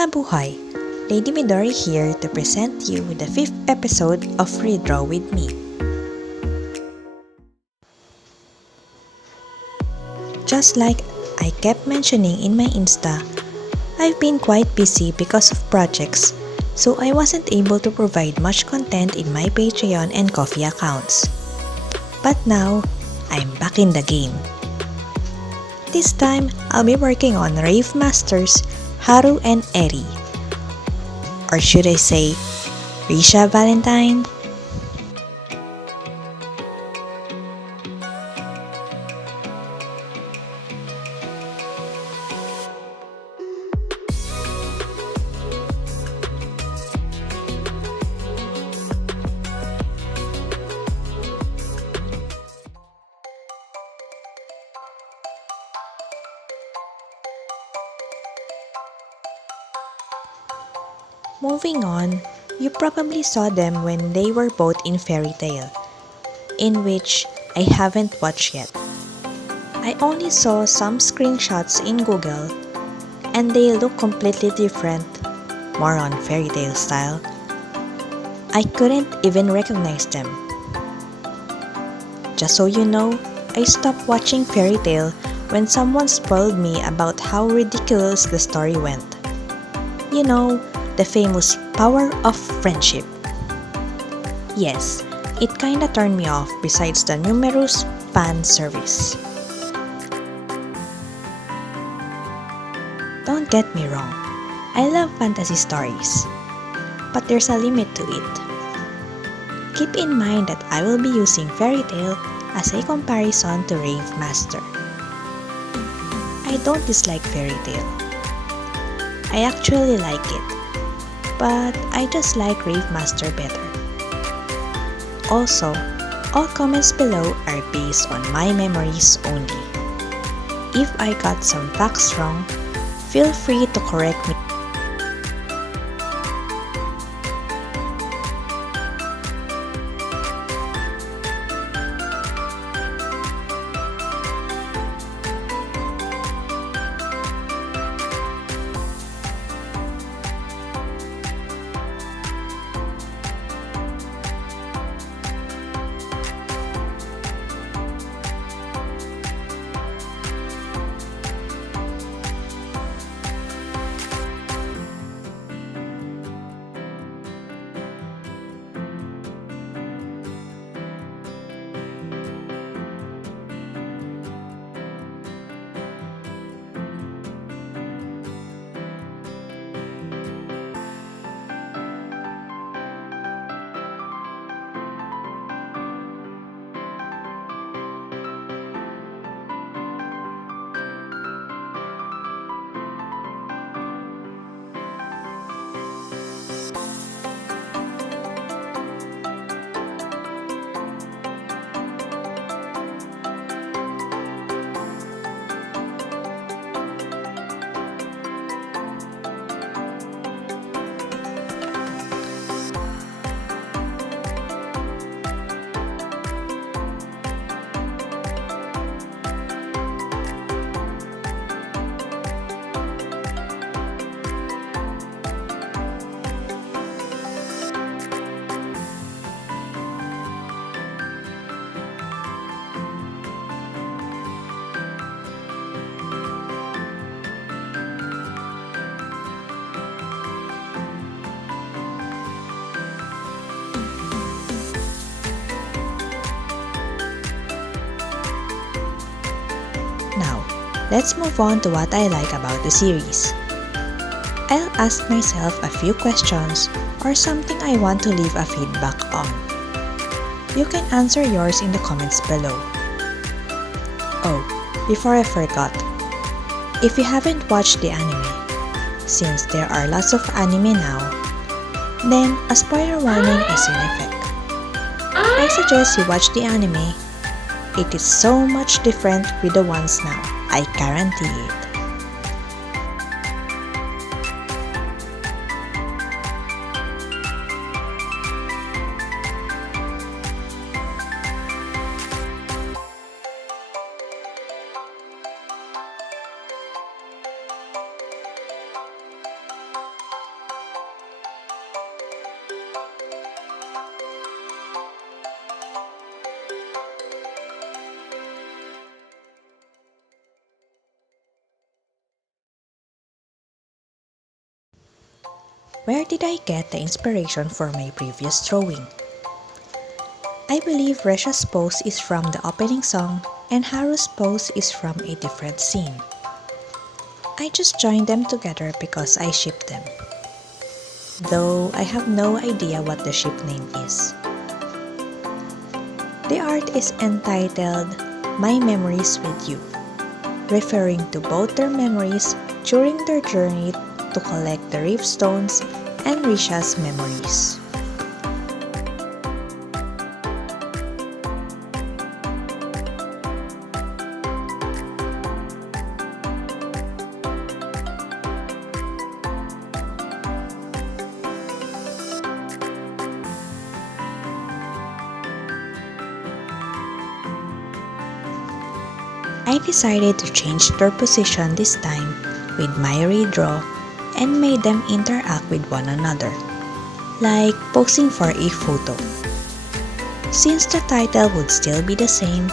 Mabuhay! LadyMid0ri here to present you the 5th episode of ReDRAW with me. Just like I kept mentioning in my Insta, I've been quite busy because of projects, so I wasn't able to provide much content in my Patreon and Ko-fi accounts. But now, I'm back in the game. This time, I'll be working on Rave Master's Haru and Resha. Or should I say, Resha Valentine? Moving on, you probably saw them when they were both in Fairy Tail, in which I haven't watched yet. I only saw some screenshots in Google, and they look completely different, more on Fairy Tail style. I couldn't even recognize them. Just so you know, I stopped watching Fairy Tail when someone spoiled me about how ridiculous the story went. You know, the famous power of friendship. Yes, it kinda turned me off besides the numerous fan service. Don't get me wrong, I love fantasy stories, but there's a limit to it. Keep in mind that I will be using Fairy Tail as a comparison to Rave Master. I don't dislike Fairy Tail. I actually like it, but I just like Rave Master better. Also, all comments below are based on my memories only. If I got some facts wrong, feel free to correct me. Now, let's move on to what I like about the series. I'll ask myself a few questions or something I want to leave a feedback on. You can answer yours in the comments below. Oh, before I forgot, if you haven't watched the anime, since there are lots of anime now, then a spoiler warning is in effect. I suggest you watch the anime. It is so much different with the ones now, I guarantee it. Where did I get the inspiration for my previous drawing? I believe Resha's pose is from the opening song and Haru's pose is from a different scene. I just joined them together because I shipped them. Though I have no idea what the ship name is. The art is entitled My Memories with You, referring to both their memories during their journey to collect the Rave Stones and Risha's memories. I decided to change their position this time with my ReDRAW and made them interact with one another, like posing for a photo. Since the title would still be the same,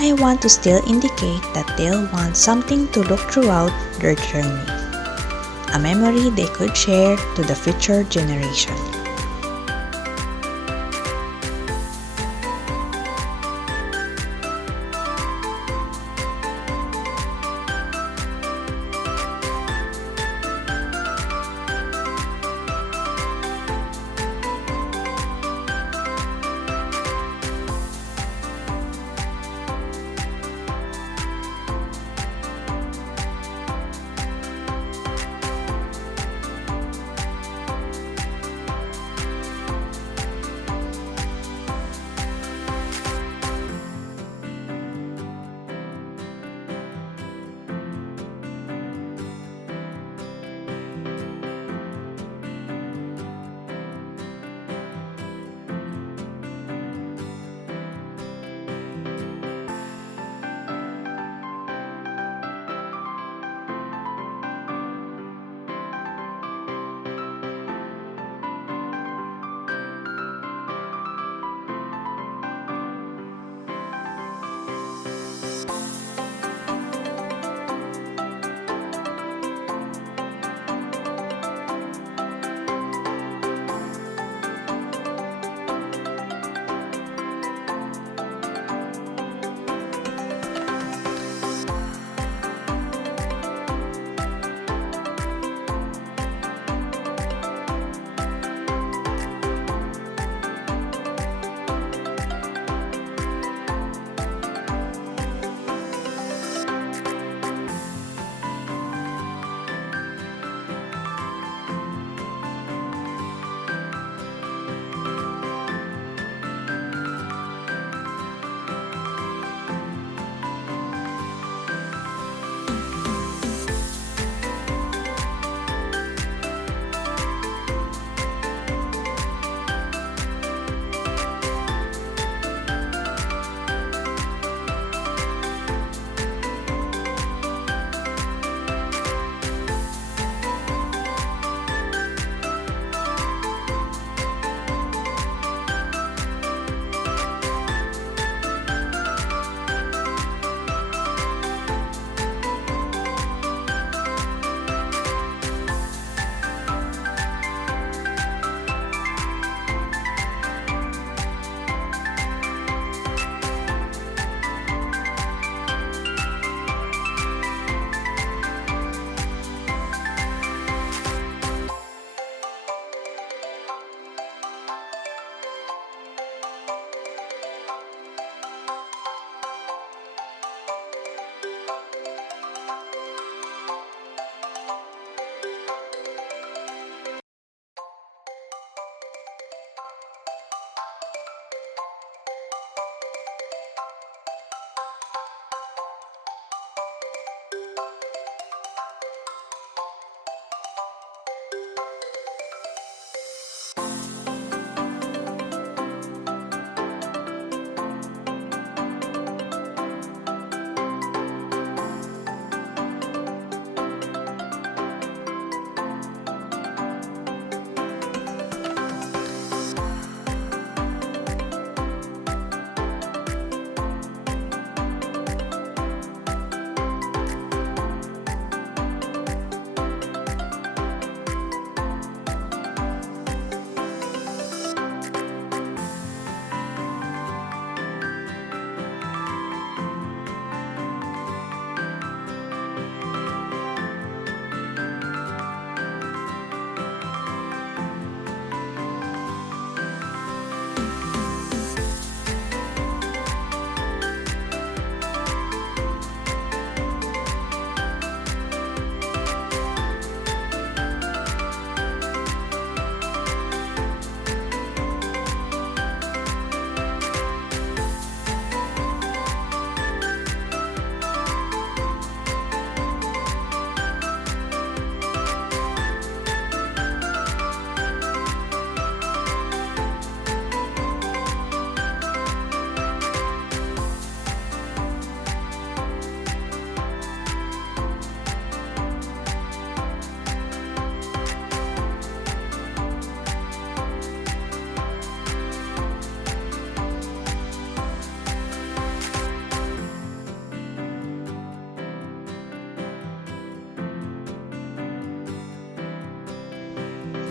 I want to still indicate that they'll want something to look throughout their journey, a memory they could share to the future generation.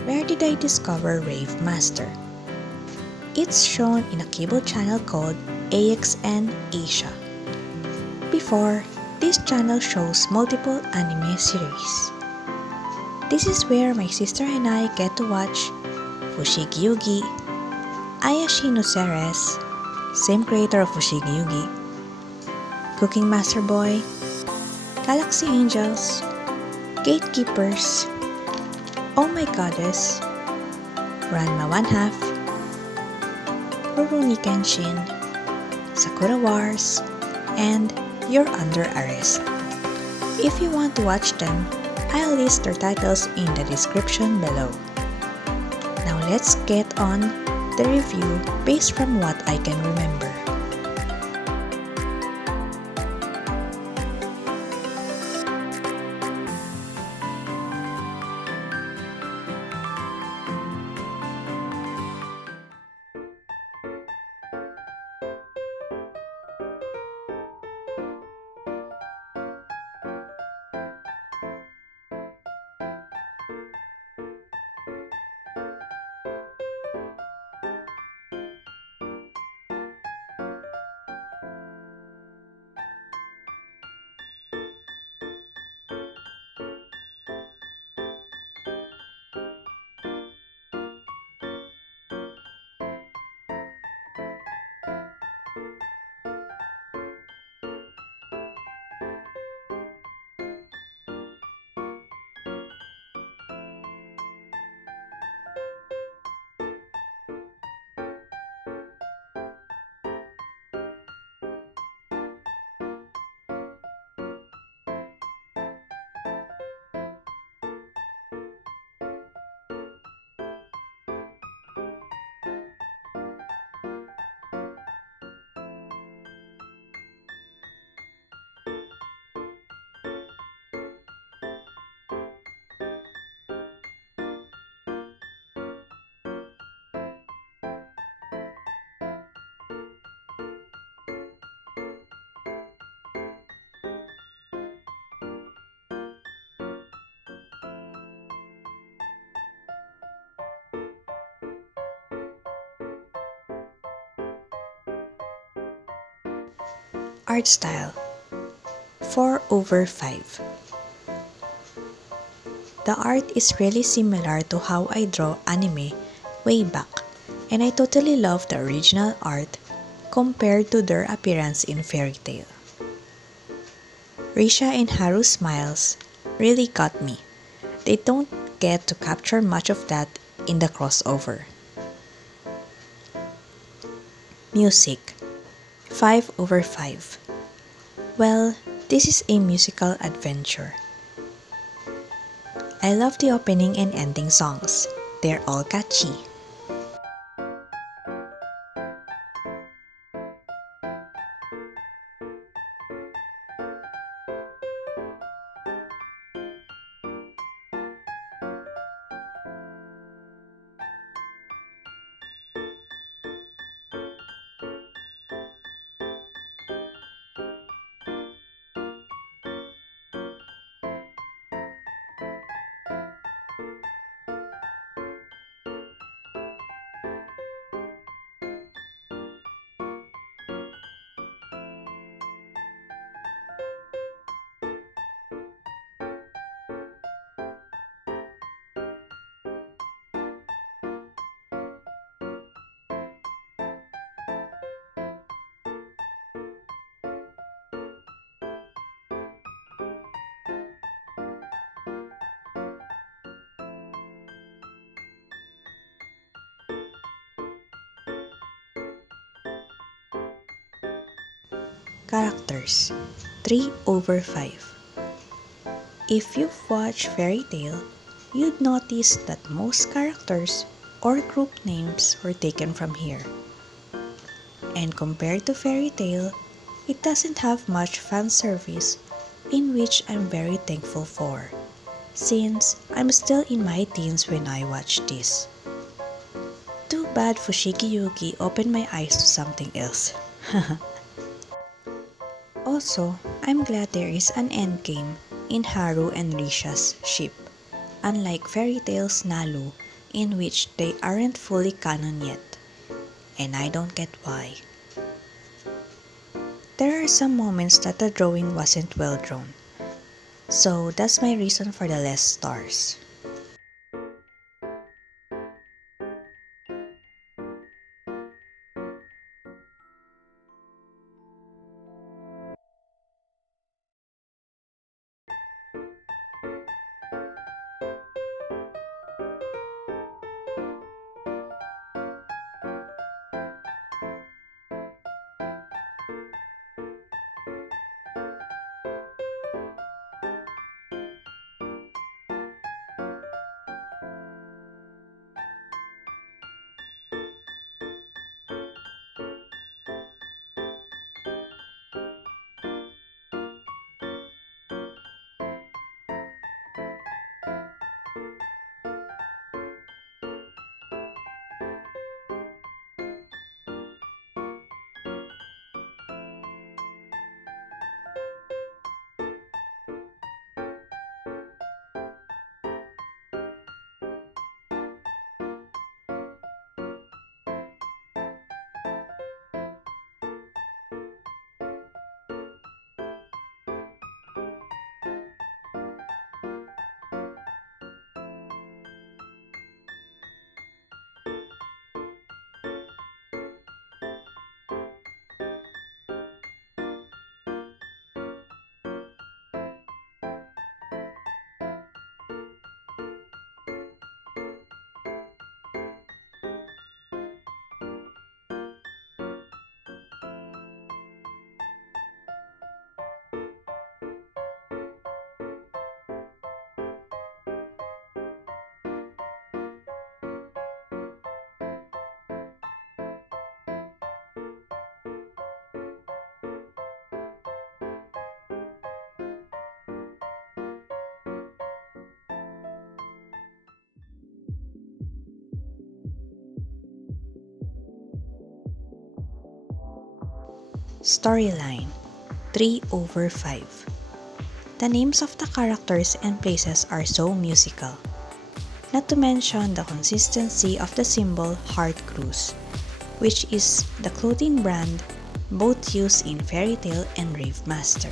where did I discover Rave Master? It's shown in a cable channel called AXN Asia. Before, this channel shows multiple anime series. This is where my sister and I get to watch Fushigi Yuugi, Ayashi no Ceres, same creator of Fushigi Yuugi, Cooking Master Boy, Galaxy Angels, GateKeepers, Oh My Goddess, Ranma 1/2, Rurouni Kenshin, Sakura Wars, and You're Under Arrest. If you want to watch them, I'll list their titles in the description below. Now let's get on the review based from what I can remember. Art style 4/5. The art is really similar to how I draw anime way back, and I totally love the original art compared to their appearance in Fairy Tail. Resha and Haru's smiles really got me. They don't get to capture much of that in the crossover. Music 5/5. Well, this is a musical adventure. I love the opening and ending songs. They're all catchy. Characters 3/5. If you've watched Fairy Tail, you'd notice that most characters or group names were taken from here. And compared to Fairy Tail, it doesn't have much fan service, in which I'm very thankful for, since I'm still in my teens when I watched this. Too bad Fushigi Yuugi opened my eyes to something else. Also, I'm glad there is an endgame in Haru and Resha's ship, unlike Fairy Tail's Nalu in which they aren't fully canon yet, and I don't get why. There are some moments that the drawing wasn't well drawn, so that's my reason for the less stars. Storyline 3/5. The names of the characters and places are so musical. Not to mention the consistency of the symbol Heart Cruise, which is the clothing brand both used in Fairy Tail and Rave Master.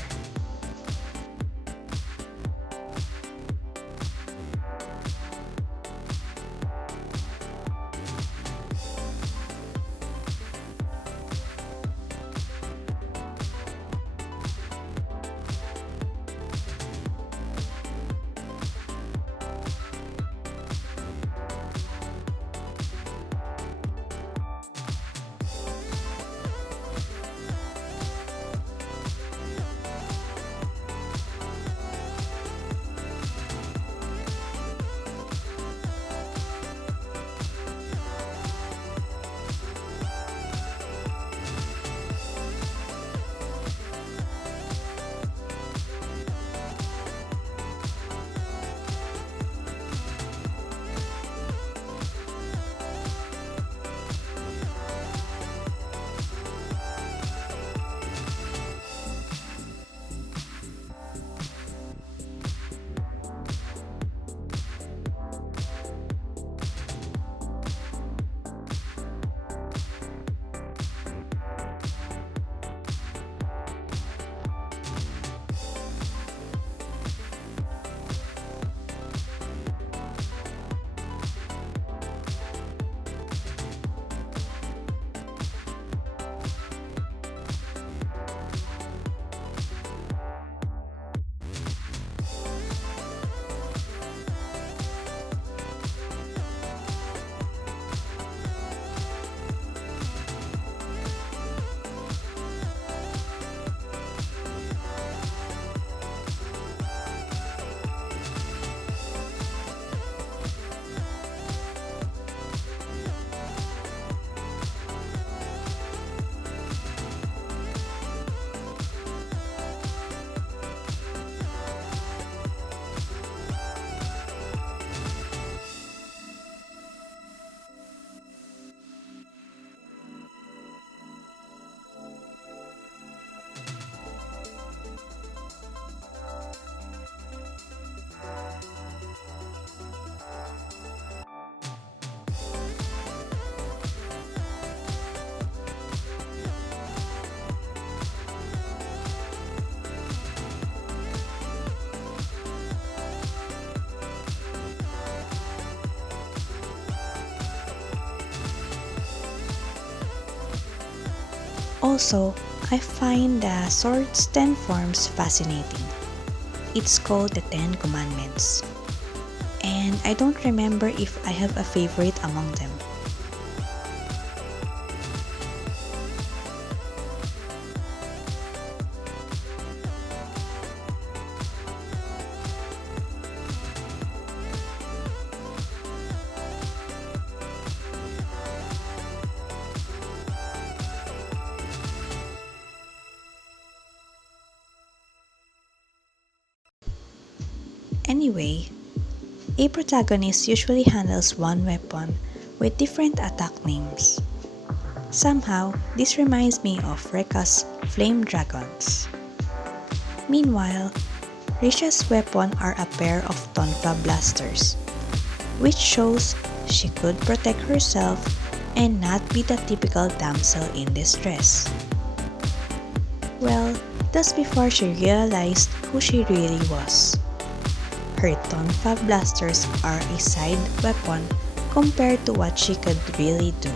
Also, I find the sword's 10 forms fascinating. It's called the 10 Commandments. And I don't remember if I have a favorite among them. Anyway, a protagonist usually handles one weapon with different attack names. Somehow, this reminds me of Recca's flame dragons. Meanwhile, Risha's weapon are a pair of tonfa blasters, which shows she could protect herself and not be the typical damsel in distress. Well, that's before she realized who she really was. Her tonfa blasters are a side weapon compared to what she could really do.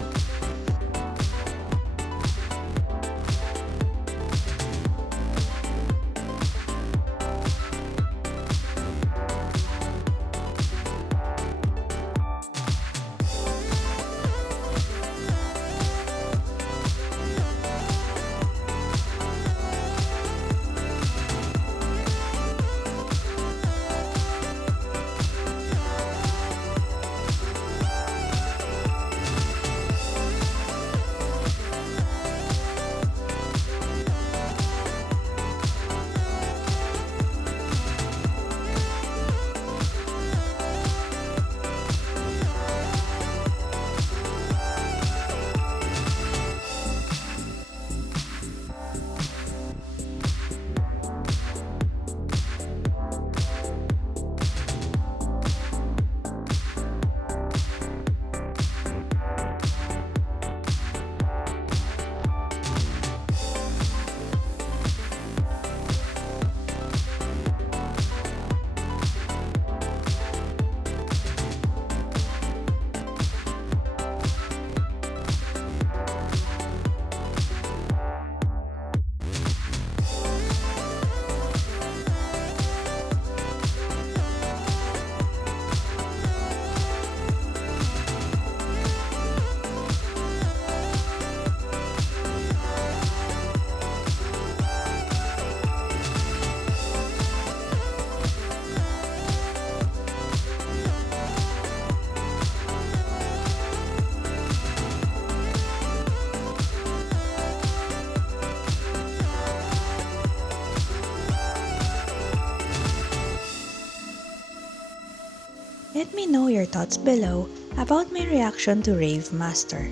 Let me know your thoughts below about my reaction to Rave Master.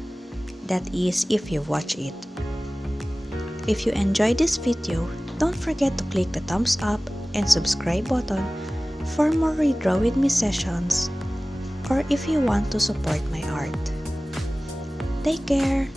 That is, if you've watched it. If you enjoyed this video, don't forget to click the thumbs up and subscribe button for more ReDRAW with me sessions, or if you want to support my art. Take care!